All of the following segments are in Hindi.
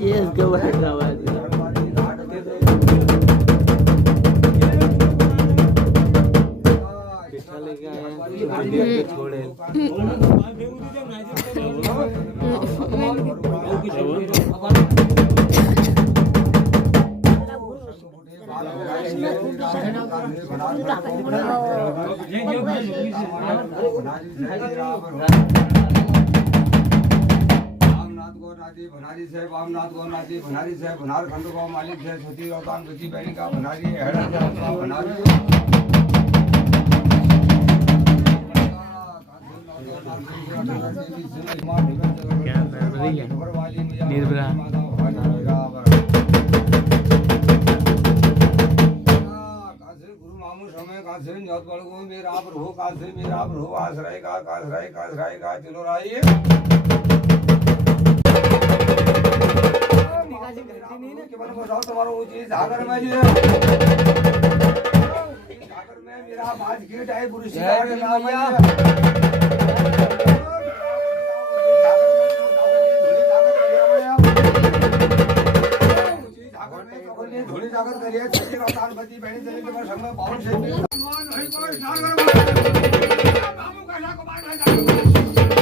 Yes, go ahead, go ahead. भनारी साहेब आमनाथ गोनाथी भनारी साहेब भनार खंडोबा मालिक है छोटी अवतान बची बहनी का भनारी हेड़ा जाता भनारी निर्भरा गुरु मामू समय कासे न्योत बड़गो मेरा आप रहो कासे मेरा आप रहो आश्रय का चलो राइए तुम्हारा वो चीज सागर में जी सागर में मेरा बाज गेट है गुरु शिकार के नाम है धोनी सागर करिए छठी का तान बची बहनी चली के संग में बाउंड से बाबू का को बात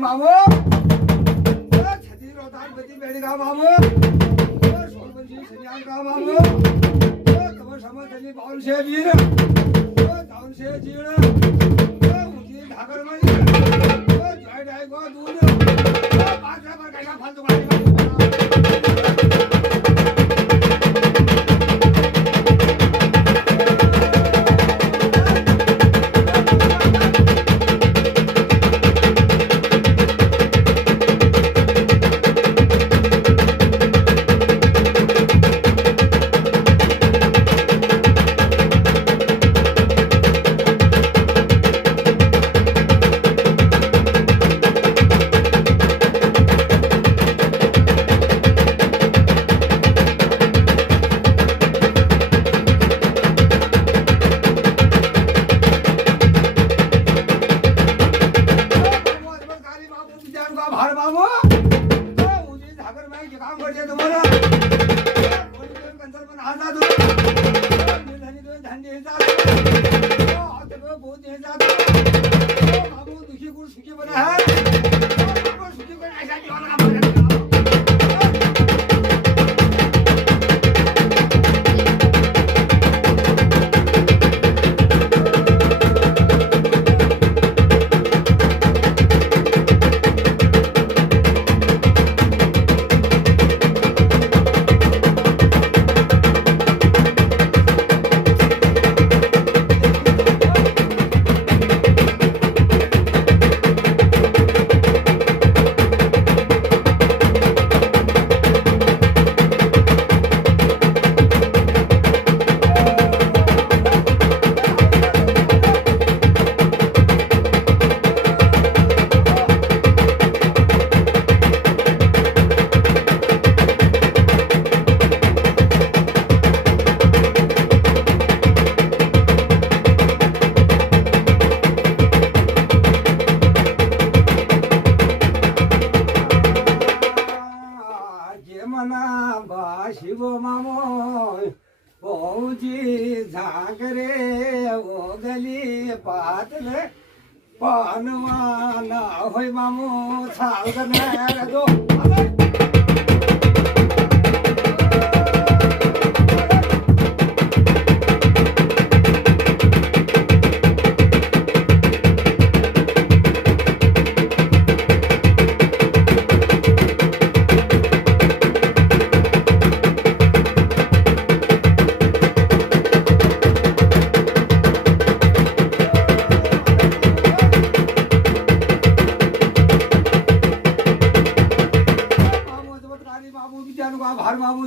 मामो छठी रोतान बती बेड़ी का मामो सोलबंजी सन्याल का मामो तब समझली बाउल से वीर दाउन से जीण मुझे ढाकर में जय जय गो दूध पांच पर कैसा फालतू बात पानवाना होय मामू छाल करने दो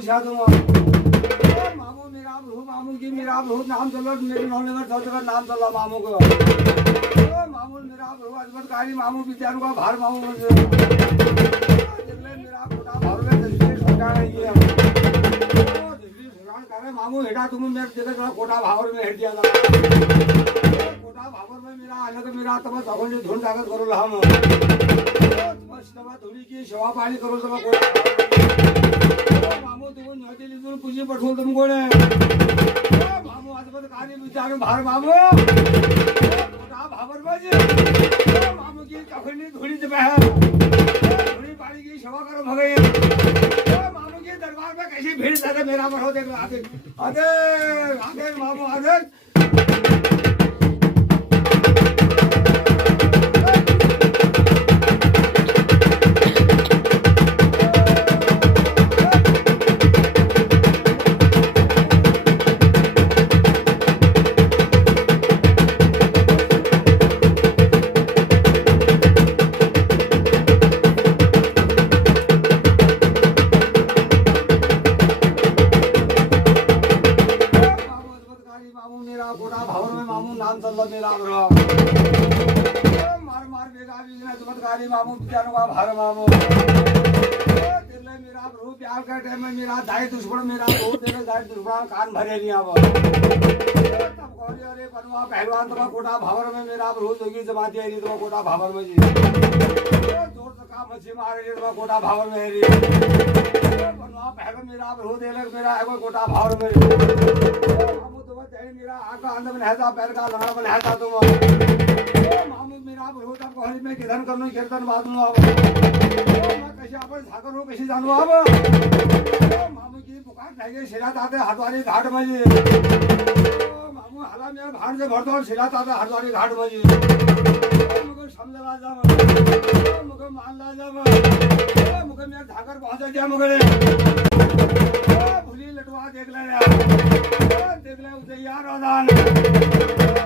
पूछा तुम मामू मेरा प्रभु मामू की मेरा प्रभु नाम चलो मेरे नौने में चौथे नाम चला मामू को मामू मेरा प्रभु अजमतकारी मामू विद्यानु का भार मामू मुझे मेरा कोटा भार में तस्वीर सरकार है ये तस्वीर सरकार करे मामू हेटा तुम मेरे जगह थोड़ा कोटा भावर में हेट दिया था कोटा भावर में मेरा अलग मेरा तब तक धुन ताकत करो हम धुनी की सेवा पाणी करो मामू तुम नदी लिजून पूजी पठवून तुम कोणे मामू आजपत कार्य विचार भार मामू कोटा भावर बाजी मामू की कखनी धुनी जबह धुनी पानी की सेवा करो भगई मामू के दरबार में कैसी भीड़ ज्यादा मेरा बढ़ो देख आगे आगे आगे मामू आगे मार मार बेगा बिजनेस चमत्कारी मामू विद्यानु का भार मामू तेरे मेरा प्रभु प्यार का टाइम में मेरा दाई दुश्मन मेरा बहुत तेरे दाई दुश्मन कान भरे नहीं अब तब गौरी अरे बनवा पहलवान तो कोटा भावर में मेरा प्रभु जोगी जमा दिया नहीं तो कोटा भावर में जी जोर से काम मच्छी मारे तो कोटा भावर में री बनवा पहलवान मेरा प्रभु देले मेरा है कोटा भावर में मामू तो मेरा आका अंदर में हैजा पैर का लड़ा में हैजा तुम मामू मेरा प्रभु तब गौरी में किधर करनो कीर्तन बाजू अब मैं कैसे अपन सागर हो कैसे जानू अब मामू की पुकार ढागे शिला ताते हरद्वारी घाट में जी मामू हला मेरा भाड़ से भरतो शिला ताते हरद्वारी घाट में जी मुझे समझला जा मुझे मान ला जा मुझे मेरा धाकर पहुंचा दिया मुझे भूली लटवा देख ले उसे यार रोदान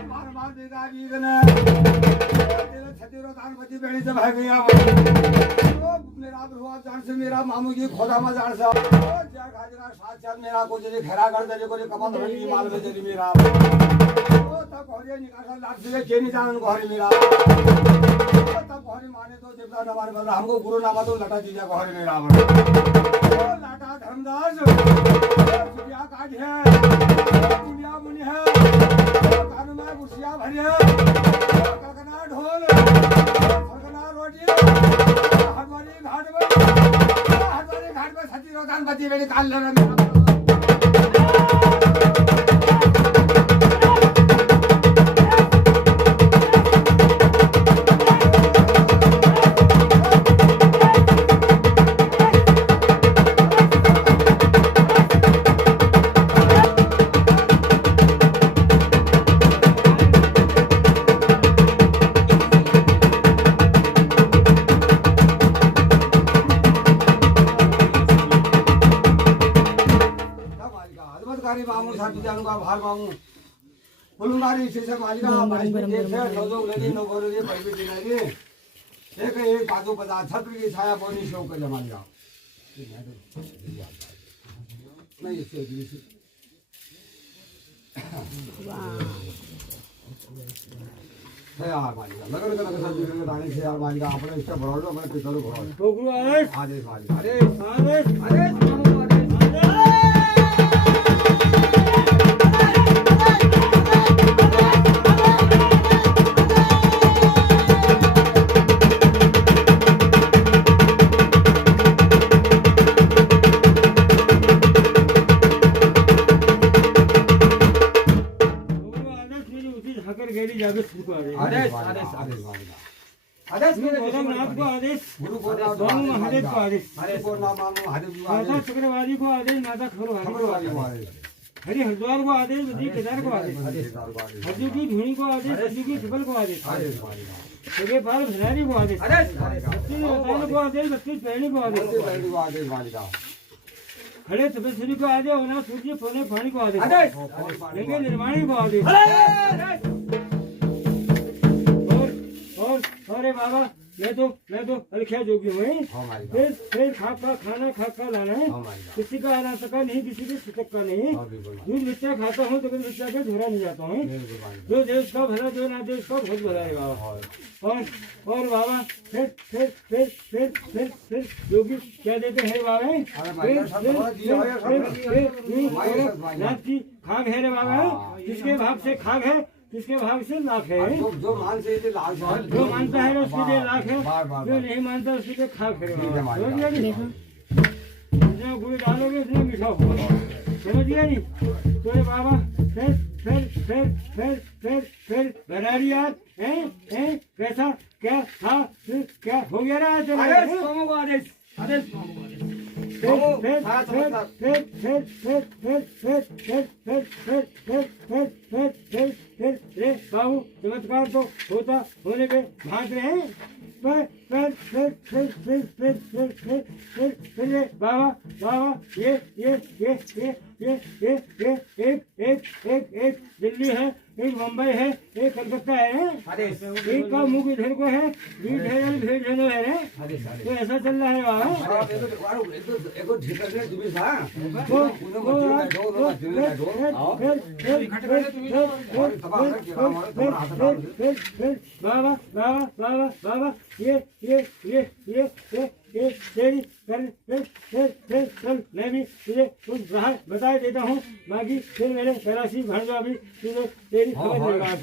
मार मार देगा बीगने तेरे छती रोदान बची बेड़ी से भाग गया मेरा प्रभु जान से मेरा मामू की खोदा में जान सा जा खाजरा साथ साथ मेरा को जरी घेरा कर दे को कमल रही माल में जरी मेरा ओ तब घोड़े निकाल लाट से के नहीं जान घोड़ी मेरा तब घोड़ी माने तो देवता नवार बल हमको गुरु नामा तो लटा दीजिए घोड़ी मेरा ओ लाटा धर्मदास दुनिया काट है दुनिया मुनि है कान में गुसिया भरी है कलकना ढोल कलकना रोटी हरवारी घाट में सती रोदान बची बेड़ी काल ले मेरा मामू साथी जानू का भार मामू बोलूंगारी से मालिका बाइस में देख से नौजो लगी नो बोलो ये पैसे देना ये एक बाजू बता छत्र की छाया बोनी शो का जमा लिया नहीं इससे यार मालिका नगर का सब दाने से यार मालिका अपने इसका भरोसा अपने पितरों भरोसा ठोकरो आदेश मालिका अरे आदेश आदेश आदेश आदेश आदेश नाथ को आदेश गुरु को महादेव को आदेश को नाम महादेव माता चक्रवादी को आदेश माता खबरवादी को आदेश हरि हरिद्वार को आदेश बद्री केदार को आदेश हरजू की धुनी को आदेश हरजू की सुबल को आदेश सगे पाल भरारी को आदेश बत्तीस रतान को आदेश बत्तीस पैणी को आदेश खड़े तपस्वी को आदेश होना सूर्य फोने पानी को आदेश लेके निर्माणी को आदेश और बाबा मैं तो अलख्या जोगी हूँ हाँ मारी फिर खाका खाना खाका लाना है हाँ मारी किसी का आना सका नहीं किसी के सितक का नहीं हाँ बिल्कुल दूध मिर्चा खाता हूँ तो कभी मिर्चा के झोरा नहीं जाता हूँ बिल्कुल मारी जो देश का भला जो ना देश का बहुत भला है बाबा और बाबा फिर योगी क्या देते हैं बाबा फिर खाग है रे बाबा किसके भाग से खाग है किसके भाग से लाख है जो मान से ये लाख है जो मानता है उसके लिए लाख है जो नहीं मानता उसके लिए खाग है बाबा जितना गुड़ डालोगे उतना मीठा होगा समझ गया नहीं तो बाबा फिर भरारी यार हैं कैसा क्या था फिर क्या हो गया ना आदेश बाबू चमत्कार तो होता होने पे भाग रहे हैं बाबा एक दिल्ली है एक मुंबई है एक कलकत्ता है एक का मुंह इधर को है बीच है भेज है तो ऐसा चल रहा है बाबा बाबा ये तेरी कल मैं भी तुझे कुछ बाहर बता देता हूँ बाकी फिर मेरे कैलाशी भांजा भी तुझे तेरी समझ लेगा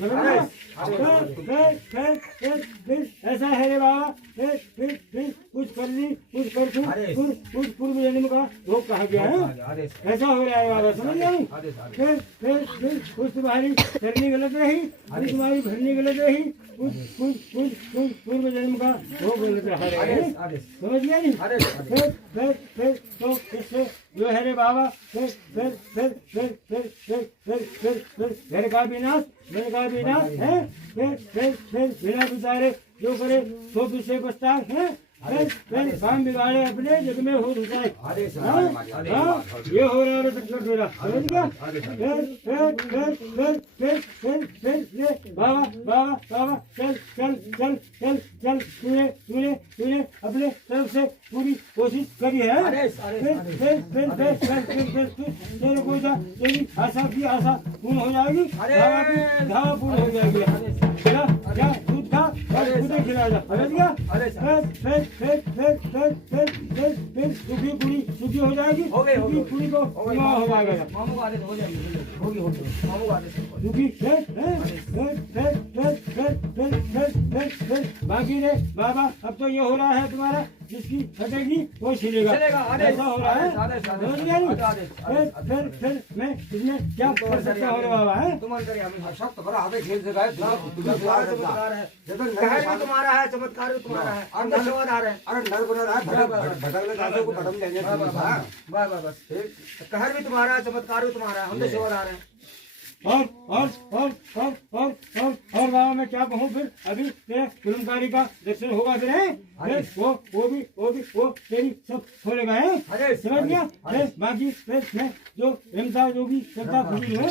फिर ऐसा है रे बाबा फिर कुछ कर ली कुछ कर कुछ पूर्व जन्म का भोग कहा गया है ऐसा हो रहा है बाबा समझ गए फिर कुछ तुम्हारी करनी गलत रही कुछ तुम्हारी भरनी गलत रही कुछ पूर्व जन्म का भोग गलत रहा है समझ गया नहीं फिर तो इससे जो है रे बाबा फिर घर का विनाश है फिर बिना विचारे जो करे तो पीछे बचता है फिर काम बिगाड़े अपने जग में हो जाए ये हो रहा है संकट मेरा समझ गया फिर बाबा चल तूने अपने तरफ से पूरी कोशिश करी है फिर तेरे को तेरी आशा की आशा पूर्ण हो जाएगी धावा पूर्ण हो जाएगी क्या दूध खा खुदे खिला जा समझ गया फिर सुखी हो जाएगी सुखी पूरी को विवाह हो जाएगा सुखी बाकी रे बाबा अब तो ये हो रहा है तुम्हारा जिसकी फटेगी वो छिलेगा ऐसा हो रहा है फिर मैं इसमें क्या कर सकता हूँ बाबा है तुम्हारा है चमत्कार तुम्हारा है अंदर सेवादार है अरे नर बना रहा है भटकने जाते को भटक लेंगे बस कहर भी तुम्हारा है चमत्कार भी तुम्हारा है हम तो सेवादार हैं और बाबा मैं क्या कहूँ फिर अभी तेरा कुलमकारी का दर्शन होगा फिर वो तेरी सब खोलेगा है समझ गया फिर बाकी फिर मैं जो रमता जोगी सबका खुशी है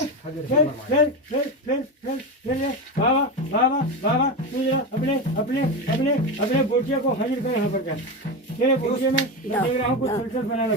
फिर बाबा तुझे अपने बोटिया को हाजिर कर यहाँ पर क्या तेरे बोटिया में देख रहा हूँ कुछ चलचल बना